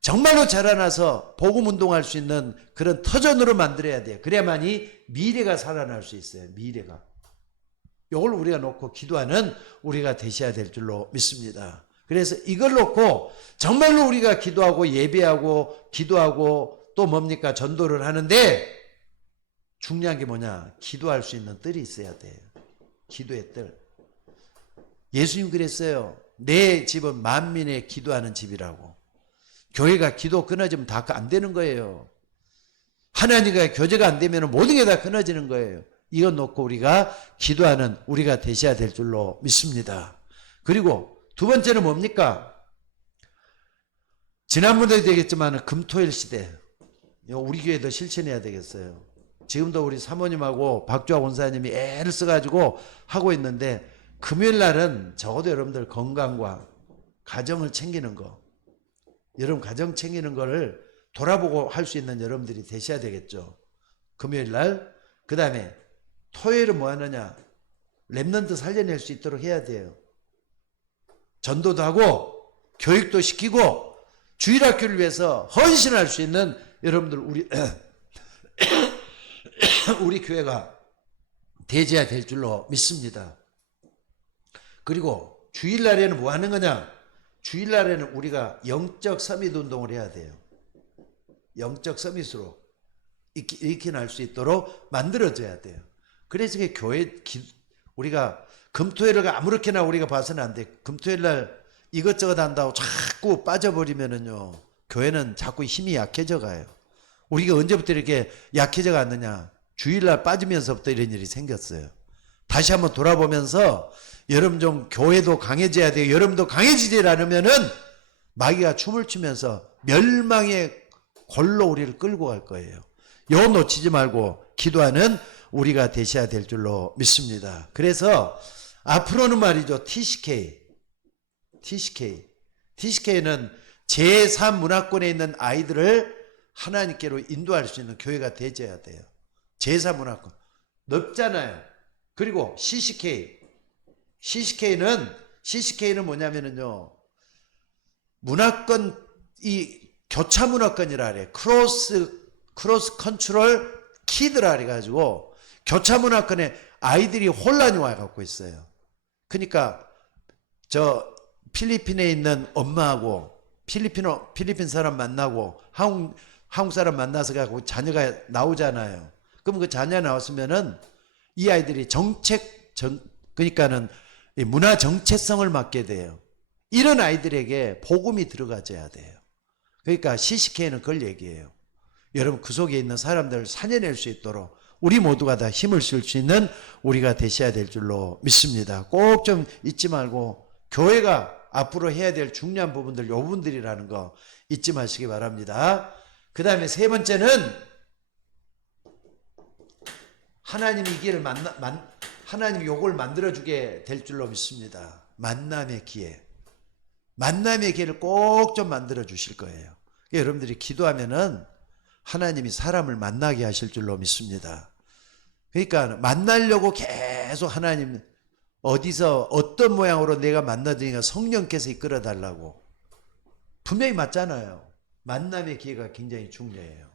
정말로 자라나서 복음운동할 수 있는 그런 터전으로 만들어야 돼요. 그래야만이 미래가 살아날 수 있어요. 미래가. 이걸 우리가 놓고 기도하는 우리가 되셔야 될 줄로 믿습니다. 그래서 이걸 놓고 정말로 우리가 기도하고 예배하고 기도하고 또 뭡니까? 전도를 하는데 중요한 게 뭐냐? 기도할 수 있는 뜰이 있어야 돼요. 기도의 뜰. 예수님 그랬어요. 내 집은 만민의 기도하는 집이라고. 교회가 기도 끊어지면 다 안 되는 거예요. 하나님과 교제가 안 되면 모든 게 다 끊어지는 거예요. 이것 놓고 우리가 기도하는 우리가 되셔야 될 줄로 믿습니다. 그리고 두 번째는 뭡니까? 지난번에도 되겠지만 금토일 시대, 우리 교회도 실천해야 되겠어요. 지금도 우리 사모님하고 박주아 원사님이 애를 써가지고 하고 있는데, 금요일 날은 적어도 여러분들 건강과 가정을 챙기는 거, 여러분 가정 챙기는 거를 돌아보고 할 수 있는 여러분들이 되셔야 되겠죠. 금요일 날. 그 다음에 토요일은 뭐 하느냐? 렘넌트 살려낼 수 있도록 해야 돼요. 전도도 하고 교육도 시키고 주일학교를 위해서 헌신할 수 있는 여러분들 우리 교회가 되어야 될 줄로 믿습니다. 그리고 주일날에는 뭐 하는 거냐? 주일날에는 우리가 영적 서밋 운동을 해야 돼요. 영적 서밋으로 익힌할 수 있도록 만들어져야 돼요. 그래서 우리가 금토일을 아무렇게나 우리가 봐서는 안 돼. 금토일날 이것저것 한다고 자꾸 빠져버리면은요, 교회는 자꾸 힘이 약해져 가요. 우리가 언제부터 이렇게 약해져 갔느냐? 주일날 빠지면서부터 이런 일이 생겼어요. 다시 한번 돌아보면서 여러분 좀 교회도 강해져야 돼요. 여러분도 강해지지 않으면은 마귀가 춤을 추면서 멸망의 골로 우리를 끌고 갈 거예요. 요 놓치지 말고 기도하는 우리가 되셔야 될 줄로 믿습니다. 그래서 앞으로는 말이죠, TCK는 제3문화권에 있는 아이들을 하나님께로 인도할 수 있는 교회가 되어야 돼요. 제3문화권 넓잖아요. 그리고 CCK는 뭐냐면은요, 문화권, 이 교차 문화권이라 그래. 크로스 컨트롤 키드라 그래가지고 교차 문화권에 아이들이 혼란이 와갖고 있어요. 그러니까 저 필리핀에 있는 엄마하고 필리핀 사람 만나고 한국 사람 만나서 가고 자녀가 나오잖아요. 그럼 그 자녀 나왔으면은 이 아이들이 그러니까는 문화 정체성을 맡게 돼요. 이런 아이들에게 복음이 들어가줘야 돼요. 그러니까 CCK는 그걸 얘기해요. 여러분 그 속에 있는 사람들을 살려낼 수 있도록 우리 모두가 다 힘을 쓸 수 있는 우리가 되셔야 될 줄로 믿습니다. 꼭 좀 잊지 말고 교회가 앞으로 해야 될 중요한 부분들, 요 부분들이라는 거 잊지 마시기 바랍니다. 그 다음에 세 번째는 하나님이 이 길을 하나님이 요걸 만들어주게 될 줄로 믿습니다. 만남의 기회. 만남의 기회를 꼭 좀 만들어 주실 거예요. 여러분들이 기도하면은 하나님이 사람을 만나게 하실 줄로 믿습니다. 그러니까 만나려고 계속 하나님 어디서 어떤 모양으로 내가 만나드니까 성령께서 이끌어 달라고. 분명히 맞잖아요. 만남의 기회가 굉장히 중요해요.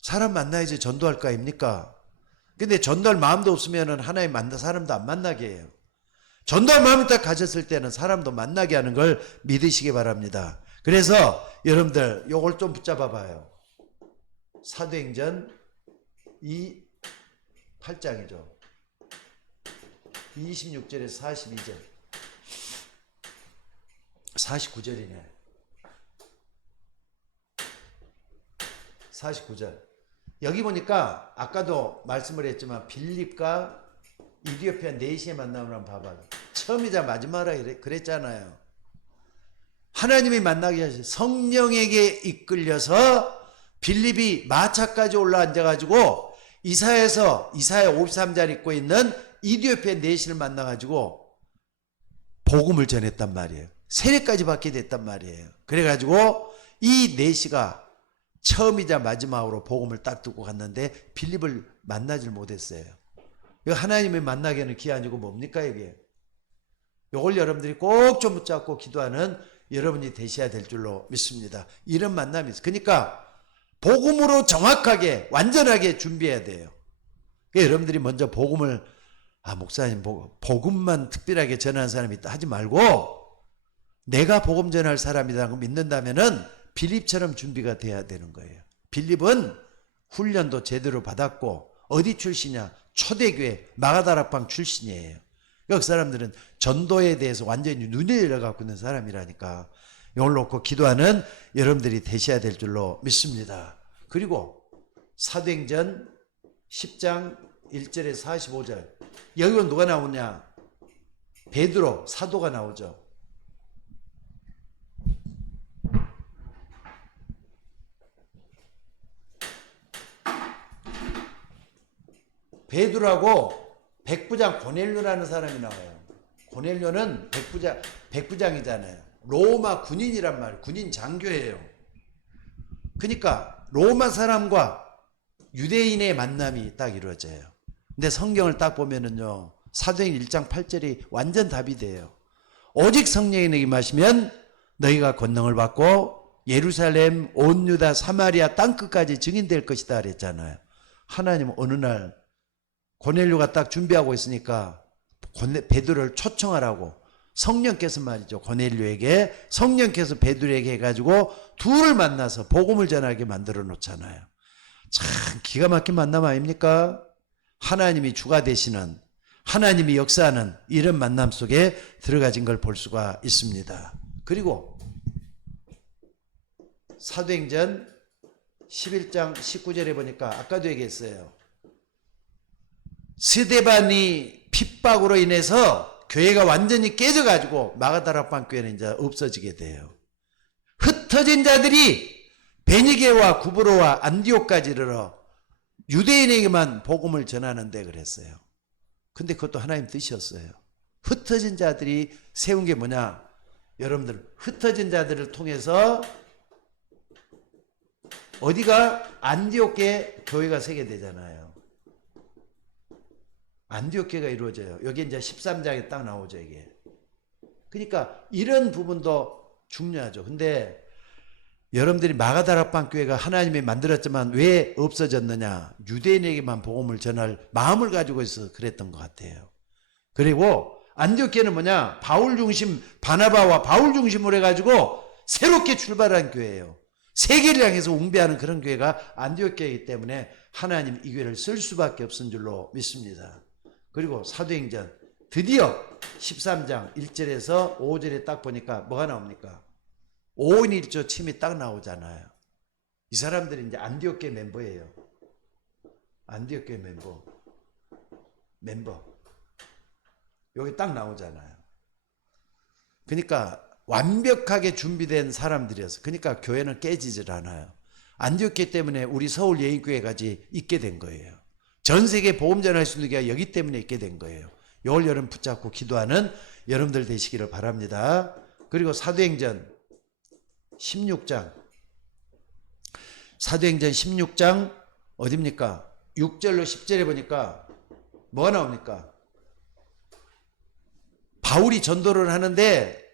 사람 만나야지 전도할 거 아닙니까? 근데 전도할 마음도 없으면 하나님 사람도 안 만나게 해요. 전도할 마음을 딱 가졌을 때는 사람도 만나게 하는 걸 믿으시기 바랍니다. 그래서 여러분들 요걸 좀 붙잡아 봐요. 사도행전 8장이죠. 26절에서 42절. 49절이네. 49절. 여기 보니까 아까도 말씀을 했지만 빌립과 이디오피아 네시의 만남을 한번 봐봐요. 처음이자 마지막이라 그랬잖아요. 하나님이 만나게 하셔서 성령에게 이끌려서 빌립이 마차까지 올라앉아가지고 이사야 53장 읽고 있는 이디오피아 네시를 만나가지고 복음을 전했단 말이에요. 세례까지 받게 됐단 말이에요. 그래가지고 이 네시가 처음이자 마지막으로 복음을 딱 듣고 갔는데 빌립을 만나질 못했어요. 이거 하나님이 만나게 하는 기회 아니고 뭡니까 이게? 이걸 여러분들이 꼭 좀 붙잡고 기도하는 여러분이 되셔야 될 줄로 믿습니다. 이런 만남이 있어요. 그러니까 복음으로 정확하게 완전하게 준비해야 돼요. 여러분들이 먼저 복음을 목사님 복음만 특별하게 전하는 사람이 있다 하지 말고 내가 복음 전할 사람이라고 믿는다면은 빌립처럼 준비가 돼야 되는 거예요. 빌립은 훈련도 제대로 받았고 어디 출신이냐? 초대교회 마가다락방 출신이에요. 그 사람들은 전도에 대해서 완전히 눈이 열려갖고 있는 사람이라니까 이걸 놓고 기도하는 여러분들이 되셔야 될 줄로 믿습니다. 그리고 사도행전 10장 1절에서 45절. 여기는 누가 나오냐? 베드로 사도가 나오죠. 베드로하고 백부장 고넬료라는 사람이 나와요. 고넬료는 백부장이잖아요. 로마 군인이란 말이에요. 군인 장교예요. 그러니까 로마 사람과 유대인의 만남이 딱 이루어져요. 근데 성경을 딱 보면은요, 사도행 1장 8절이 완전 답이 돼요. 오직 성령이 너희에게 임하시면 너희가 권능을 받고 예루살렘 온 유다 사마리아 땅끝까지 증인될 것이다 그랬잖아요. 하나님은 어느 날 고넬료가 딱 준비하고 있으니까 베드로를 초청하라고 성령께서 말이죠. 고넬료에게 성령께서 베드로에게 해가지고 둘을 만나서 복음을 전하게 만들어 놓잖아요. 참 기가 막힌 만남 아닙니까? 하나님이 주가 되시는, 하나님이 역사하는 이런 만남 속에 들어가진 걸 볼 수가 있습니다. 그리고 사도행전 11장 19절에 보니까 아까도 얘기했어요. 스데반이 핍박으로 인해서 교회가 완전히 깨져가지고 마가다락방 교회는 이제 없어지게 돼요. 흩어진 자들이 베니게와 구브로와 안디옥까지 이르러 유대인에게만 복음을 전하는데 그랬어요. 근데 그것도 하나님 뜻이었어요. 흩어진 자들이 세운 게 뭐냐? 여러분들 흩어진 자들을 통해서 어디가 안디옥에 교회가 세게 되잖아요. 안디옥 교회가 이루어져요. 여기 이제 13장에 딱 나오죠, 이게. 그러니까 이런 부분도 중요하죠. 근데 여러분들이 마가다락방 교회가 하나님이 만들었지만 왜 없어졌느냐? 유대인에게만 복음을 전할 마음을 가지고 있어서 그랬던 것 같아요. 그리고 안디옥 교회는 뭐냐? 바울 중심, 바나바와 바울 중심으로 해가지고 새롭게 출발한 교회예요. 세계를 향해서 웅배하는 그런 교회가 안디옥 교회이기 때문에 하나님 이 교회를 쓸 수밖에 없은 줄로 믿습니다. 그리고 사도행전 드디어 13장 1절에서 5절에 딱 보니까 뭐가 나옵니까? 5인 1조 팀이 딱 나오잖아요. 이 사람들이 이제 안디옥 교회 멤버예요. 안디옥 교회 멤버. 여기 딱 나오잖아요. 그러니까 완벽하게 준비된 사람들이었어. 그러니까 교회는 깨지질 않아요. 안디옥 교회 때문에 우리 서울 예인교회까지 있게 된 거예요. 전 세계 복음 전할 수 있는 게 여기 때문에 있게 된 거예요. 올 여름 붙잡고 기도하는 여러분들 되시기를 바랍니다. 그리고 사도행전 16장 어딥니까? 6절로 10절에 보니까 뭐가 나옵니까? 바울이 전도를 하는데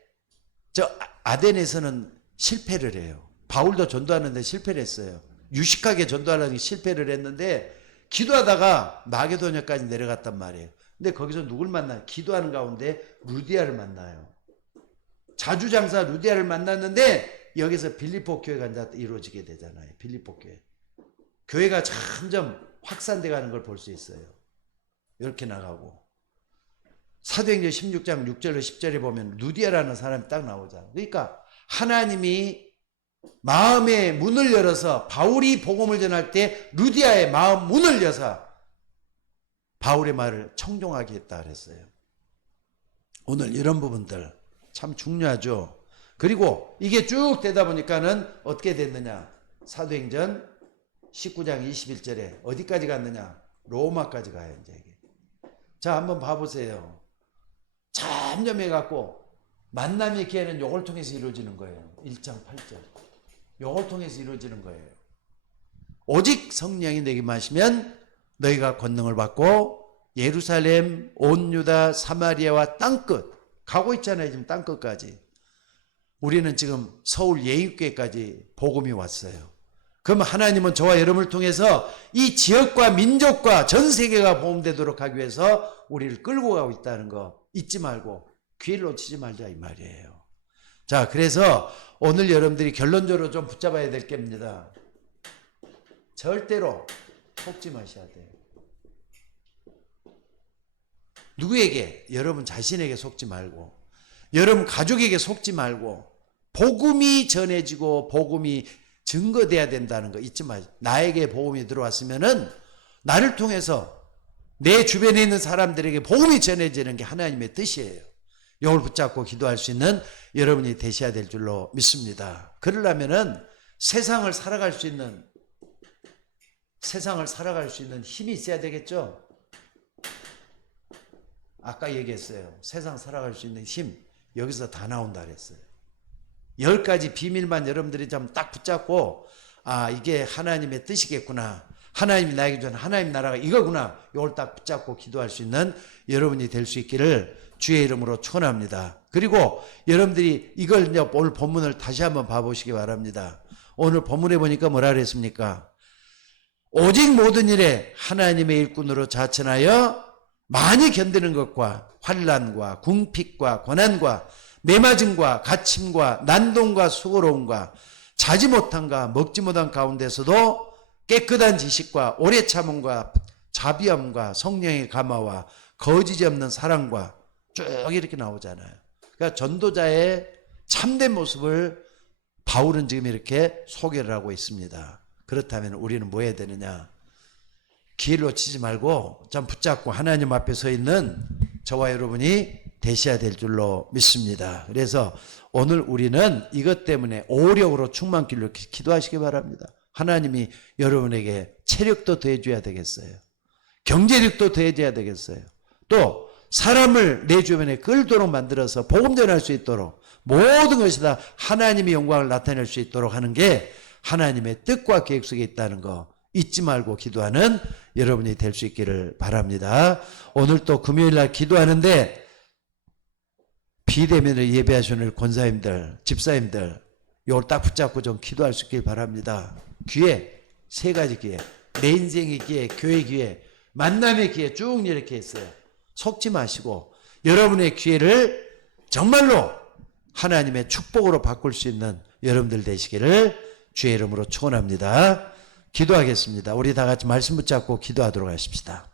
저 아덴에서는 실패를 해요. 바울도 전도하는데 실패를 했어요. 유식하게 전도하려니 실패를 했는데 기도하다가 마게도냐까지 내려갔단 말이에요. 근데 거기서 누굴 만나요? 기도하는 가운데 루디아를 만나요. 자주장사 루디아를 만났는데 여기서 빌립보 교회가 이제 이루어지게 되잖아요. 빌립보 교회. 교회가 점점 확산돼 가는 걸 볼 수 있어요. 이렇게 나가고. 사도행전 16장 6절로 10절에 보면 루디아라는 사람이 딱 나오잖아요. 그러니까 하나님이 마음의 문을 열어서 바울이 복음을 전할 때 루디아의 마음 문을 여서 바울의 말을 청종하게 했다 그랬어요. 오늘 이런 부분들 참 중요하죠. 그리고 이게 쭉 되다 보니까는 어떻게 됐느냐? 사도행전 19장 21절에 어디까지 갔느냐? 로마까지 가요, 이제 이게. 자, 한번 봐보세요. 잠잠해갖고 만남의 기회는 요걸 통해서 이루어지는 거예요. 1장 8절. 요걸 통해서 이루어지는 거예요. 오직 성령이 내게 마시면 너희가 권능을 받고 예루살렘, 온 유다, 사마리아와 땅끝 가고 있잖아요. 지금 땅끝까지. 우리는 지금 서울 예인교회까지 복음이 왔어요. 그럼 하나님은 저와 여러분을 통해서 이 지역과 민족과 전 세계가 복음되도록 하기 위해서 우리를 끌고 가고 있다는 거 잊지 말고 귀를 놓치지 말자 이 말이에요. 자, 그래서 오늘 여러분들이 결론적으로 좀 붙잡아야 될 겁니다. 절대로 속지 마셔야 돼요. 누구에게? 여러분 자신에게 속지 말고, 여러분 가족에게 속지 말고, 복음이 전해지고 복음이 증거돼야 된다는 거 잊지 마세요. 나에게 복음이 들어왔으면은 나를 통해서 내 주변에 있는 사람들에게 복음이 전해지는 게 하나님의 뜻이에요. 이걸 붙잡고 기도할 수 있는 여러분이 되셔야 될 줄로 믿습니다. 그러려면은 세상을 살아갈 수 있는 힘이 있어야 되겠죠. 아까 얘기했어요. 세상 살아갈 수 있는 힘, 여기서 다 나온다 그랬어요. 10가지 비밀만 여러분들이 좀 딱 붙잡고, 아, 이게 하나님의 뜻이겠구나. 하나님이 나에게 준 하나님 나라가 이거구나. 이걸 딱 붙잡고 기도할 수 있는 여러분이 될 수 있기를 주의 이름으로 축원합니다. 그리고 여러분들이 이걸 이제 오늘 본문을 다시 한번 봐보시기 바랍니다. 오늘 본문에 보니까 뭐라 그랬습니까? 오직 모든 일에 하나님의 일꾼으로 자천하여 많이 견디는 것과 환난과 궁핍과 고난과 매맞음과 갇힘과 난동과 수고로움과 자지 못함과 먹지 못한 가운데서도 깨끗한 지식과 오래 참음과 자비함과 성령의 감화와 거짓이 없는 사랑과 쭉 이렇게 나오잖아요. 그러니까 전도자의 참된 모습을 바울은 지금 이렇게 소개를 하고 있습니다. 그렇다면 우리는 뭐 해야 되느냐? 기회를 놓치지 말고 좀 붙잡고 하나님 앞에 서 있는 저와 여러분이 되셔야 될 줄로 믿습니다. 그래서 오늘 우리는 이것 때문에 오력으로 충만길로 기도하시기 바랍니다. 하나님이 여러분에게 체력도 더해줘야 되겠어요. 경제력도 더해줘야 되겠어요. 또 사람을 내 주변에 끌도록 만들어서 복음 전할 수 있도록 모든 것이 다 하나님의 영광을 나타낼 수 있도록 하는 게 하나님의 뜻과 계획 속에 있다는 거 잊지 말고 기도하는 여러분이 될 수 있기를 바랍니다. 오늘 또 금요일날 기도하는데 비대면으로 예배하시는 권사님들, 집사님들 이걸 딱 붙잡고 좀 기도할 수 있길 바랍니다. 기회, 3가지 기회, 내 인생의 기회, 교회 기회, 만남의 기회 쭉 이렇게 했어요. 속지 마시고 여러분의 기회를 정말로 하나님의 축복으로 바꿀 수 있는 여러분들 되시기를 주의 이름으로 축원합니다. 기도하겠습니다. 우리 다 같이 말씀 붙잡고 기도하도록 하십시다.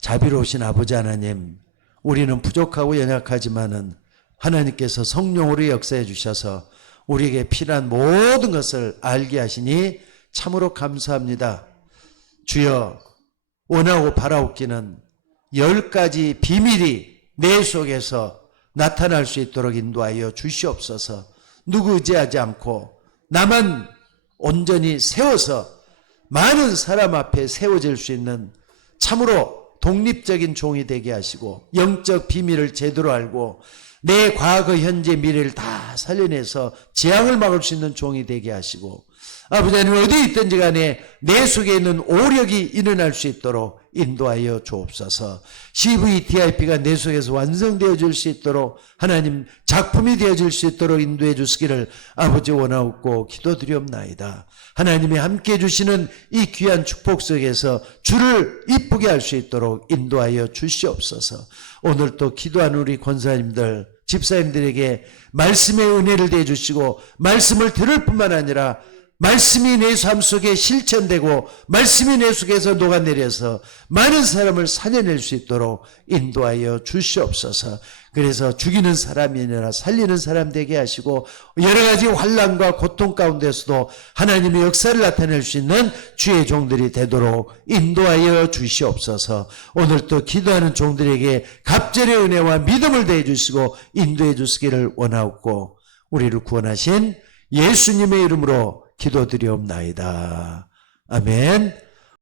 자비로우신 아버지 하나님, 우리는 부족하고 연약하지만은 하나님께서 성령으로 역사해 주셔서 우리에게 필요한 모든 것을 알게 하시니 참으로 감사합니다. 주여, 원하고 바라옵기는 10가지 비밀이 내 속에서 나타날 수 있도록 인도하여 주시옵소서. 누구 의지하지 않고 나만 온전히 세워서 많은 사람 앞에 세워질 수 있는 참으로 독립적인 종이 되게 하시고 영적 비밀을 제대로 알고 내 과거, 현재, 미래를 다 살려내서 재앙을 막을 수 있는 종이 되게 하시고 아버지 하나님 어디 있든지 간에 내 속에 있는 오력이 일어날 수 있도록 인도하여 주옵소서. CVDIP가 내 속에서 완성되어질 수 있도록 하나님 작품이 되어질 수 있도록 인도해 주시기를 아버지 원하옵고 기도드리옵나이다. 하나님이 함께해 주시는 이 귀한 축복 속에서 주를 이쁘게 할 수 있도록 인도하여 주시옵소서. 오늘 또 기도하는 우리 권사님들, 집사님들에게 말씀의 은혜를 대해 주시고 말씀을 들을 뿐만 아니라 말씀이 내 삶 속에 실천되고 말씀이 내 속에서 녹아내려서 많은 사람을 살려낼 수 있도록 인도하여 주시옵소서. 그래서 죽이는 사람이 아니라 살리는 사람 되게 하시고 여러 가지 환난과 고통 가운데서도 하나님의 역사를 나타낼 수 있는 주의 종들이 되도록 인도하여 주시옵소서. 오늘 또 기도하는 종들에게 갑절의 은혜와 믿음을 대해 주시고 인도해 주시기를 원하옵고 우리를 구원하신 예수님의 이름으로 기도드리옵나이다. 아멘.